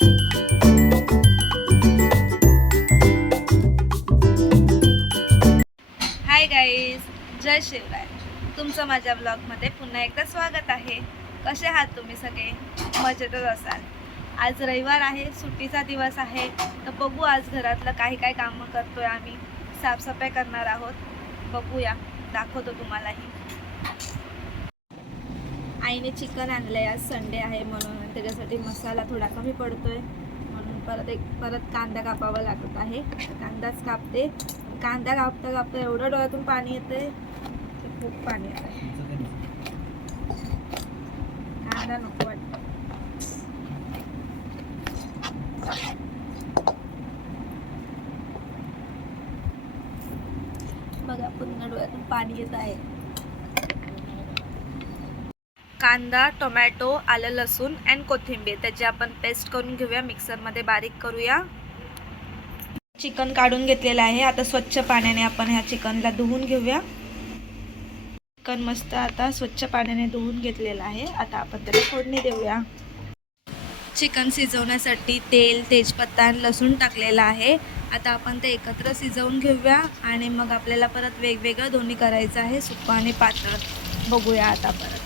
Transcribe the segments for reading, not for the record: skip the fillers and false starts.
Hi guys, जय शिवराय. तुमचं माझ्या ब्लॉगमध्ये पुन्हा एकदा स्वागत आहे. कसे आहात तुम्ही सगळे? मजेतच असाल. आज रविवार आहे, सुट्टीचा दिवस आहे. तर बघू आज घरातलं काही काय कामं करतोय आम्ही. साफसफाई करणार आहोत. बघूया, दाखवतो तुम्हालाही. आईने चिकन आणलंय, आज संडे आहे म्हणून. त्याच्यासाठी मसाला थोडा कमी पडतोय म्हणून परत कांदा कापावा लागत आहे. कांदाच कापते. कांदा कापता कापता एवढं डोळ्यातून पाणी येते की खूप पाणी येते. कांदा नको वाटतं. बघा, पुन्हा डोळ्यातून पाणी येत आहे. कांदा, टोमॅटो, आलं, लसूण आणि कोथिंबीर त्याची आपण पेस्ट करून घेऊया. मिक्सरमध्ये बारीक करूया. चिकन काढून घेतलेलं आहे. आता स्वच्छ पाण्याने आपण ह्या चिकनला धुवून घेऊया. चिकन मस्त आता स्वच्छ पाण्याने धुवून घेतलेलं आहे. आता आपण त्याला फोडणी देऊया. चिकन शिजवण्यासाठी तेल, तेजपत्ता आणि लसूण टाकलेला आहे. आता आपण ते एकत्र शिजवून घेऊया आणि मग आपल्याला परत वेगवेगळं दोन्ही करायचं आहे, सुकं आणि पातळ. बघूया आता परत.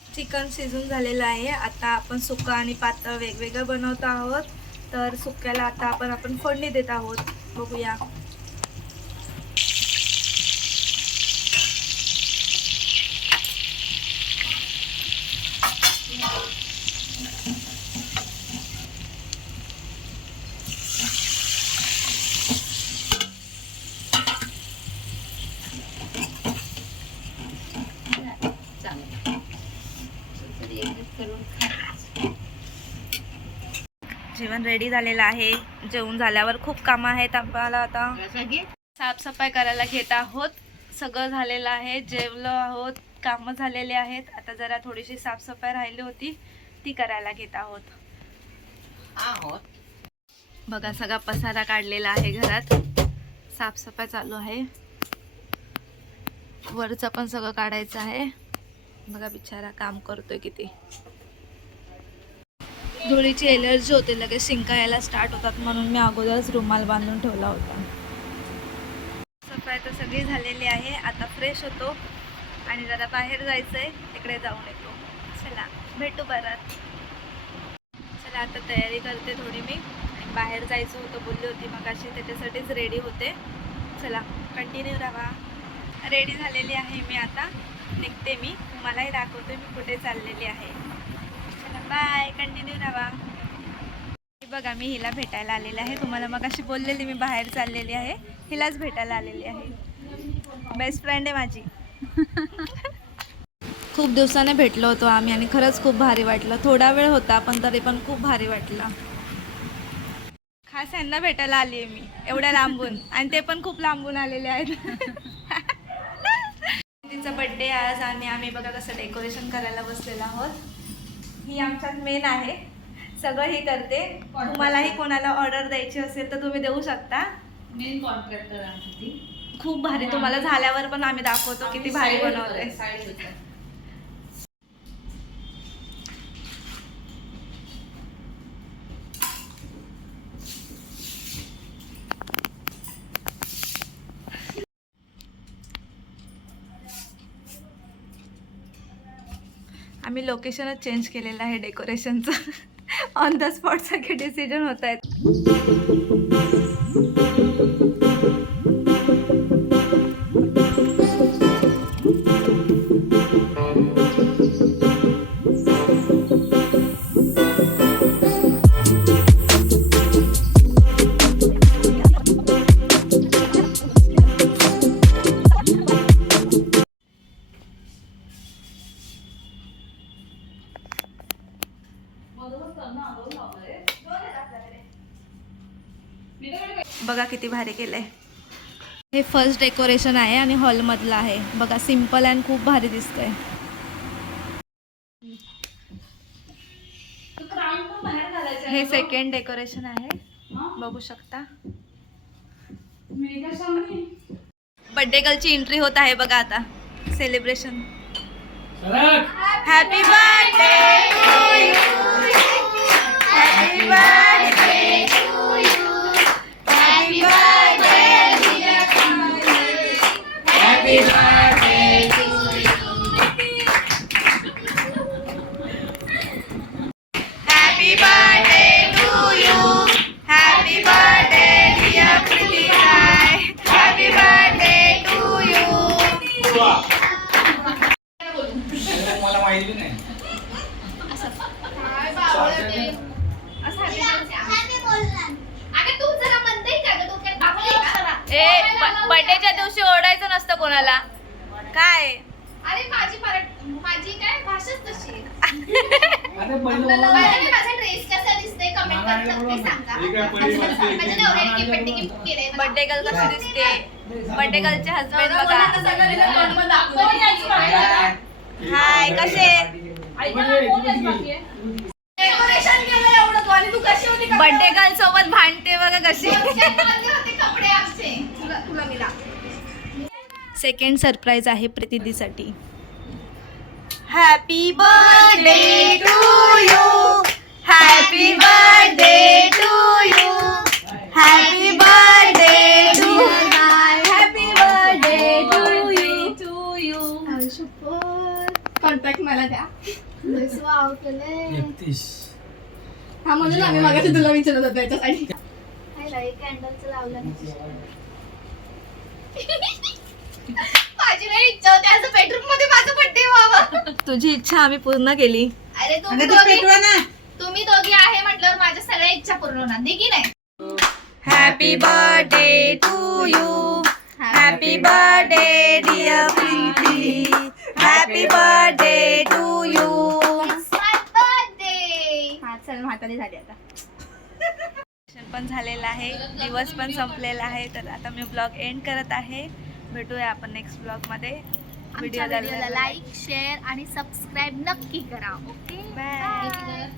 चिकन शिजून झालेलं आहे. आता आपण सुकं आणि पातळ वेगवेगळं बनवत आहोत. तर सुक्याला आता आपण फोडणी देत आहोत. बघूया. जेवण रेडी झालेलं आहे. जेवण झाल्यावर खूप कामं आहेत आम्हाला. आता साफसफाई करायला घेत आहोत. सगळं झालेलं आहे. जेवलो आहोत. कामं झालेले आहेत. आता जरा थोडीशी साफसफाई राहिली होती, ती करायला घेत आहोत. बघा, सगळा पसारा काढलेला आहे घरात. साफसफाई चालू आहे. वरचं पण सगळं काढायचं आहे. बघा, बिचारा काम करतोय किती. धुळीची एलर्जी होते, लगेच शिंका यायला स्टार्ट होतात, म्हणून मी अगोदरच रुमाल बांधून ठेवला होता. सफाई तर सगळी झालेली आहे. आता फ्रेश होतो आणि जरा बाहेर जायचंय, तिकडे जाऊन येतो. चला, भेटू परत. चला, आता तयारी करते थोडी मी. आणि बाहेर जायचं होतं बोलली होती मगाशी, त्याच्यासाठीच रेडी होते. चला, कंटिन्यू राहा. रेडी झालेली आहे मी. आता निघते मी. तुम्हालाही दाखवते मी कुठे चाललेली आहे. चला, बाय. कंटिन्यू राहा. बघा, मी हिला भेटायला आलेले आहे. तुम्हाला मगाशी बोललेली मी बाहेर चाललेली आहे. हिलाच भेटायला आलेली आहे. बेस्ट फ्रेंड आहे माझी. खूप दिवसाने भेटलो होतो आम्ही आणि खरंच खूप भारी वाटलं. थोडा वेळ होता पण तरी पण खूप भारी वाटलं. खास यांना भेटायला आली आहे मी, एवढ्या लांबून. आणि ते पण खूप लांबून आलेले आहेत. तिचा बड्डे आज आणि आम्ही बघा कसं डेकोरेशन करायला बसलेलो आहोत. ही आमच्यात मेन आहे. सगळं ही करते. तुम्हालाही कोणाला ऑर्डर द्यायची असेल तर तुम्ही देऊ शकता. मेन कॉन्ट्रॅक्टर आहे ती. खूप भारी. तुम्हाला झाल्यावर पण आम्ही दाखवतो किती भारी बनवते. आम्ही लोकेशनच चेंज केलेलं आहे डेकोरेशनचं. ऑन द स्पॉट सगळे डिसिजन होत आहेत. बघा किती भारी केलंय. हे फर्स्ट डेकोरेशन आहे आणि हॉलमधलं आहे बघा. सिम्पल अँड खूप भारी दिसतंय. हे सेकंड डेकोरेशन आहे, बघू शकता. बर्थडे गर्लची एंट्री होत आहे बघा आता. Celebration. Happy birthday to you, happy birthday to you, happy birthday happy birthday to you, happy birthday to you, happy birthday dear Preeti ताई, हॅपी बर्थडे टू यू. मला माहिती नाही. बर्थडेच्या दिवशी ओरडायचं नसतं कोणाला. काय अरे माझी काय भाषाच तशी आहे. अरे पहिलं माझा ड्रेस कसा दिसतोय कमेंट करत नक्की सांगा. माझ्या नवऱ्याने गिफ्ट केलंय. बर्थडे गर्ल कशी दिसते? बर्थडे गर्लचे हसबंड बघा. हाय, कसे? डेकोरेशन केलं एवढं आणि तू कशी होती? बर्थडे गर्ल सोबत भांडते बघा कशी. कपडे आमचे. तुला मी सेकंड सरप्राईज आहे प्रीतीसाठी. Happy birthday to you, happy birthday to you, happy birthday to, happy birthday to you. Contact मला द्या. केलंय 31. हा म्हणून आम्ही मागाशी तुला विचारत होतो याच्यासाठी. कॅन्डलचं लावलं. माझी लई इच्छा होती असं बेडरूम मध्ये माझं बर्थडे व्हावं. तुझी इच्छा आम्ही पूर्ण केली. अरे तुम्ही दोघी आहे म्हटल्यावर माझ्या सगळ्या इच्छा पूर्ण होणार दे की नाही. Happy birthday to you, happy birthday dear Preeti, happy birthday to you. Birthday. हा चल म्हातारी झाली आता. पण झालेला आहे, दिवस पण संपलेला आहे. तर आता मी ब्लॉग एंड करत आहे. भेटूया आपण नेक्स्ट ब्लॉग मध्ये. व्हिडिओला लाईक शेअर आणि सबस्क्राईब नक्की करा. Okay bye.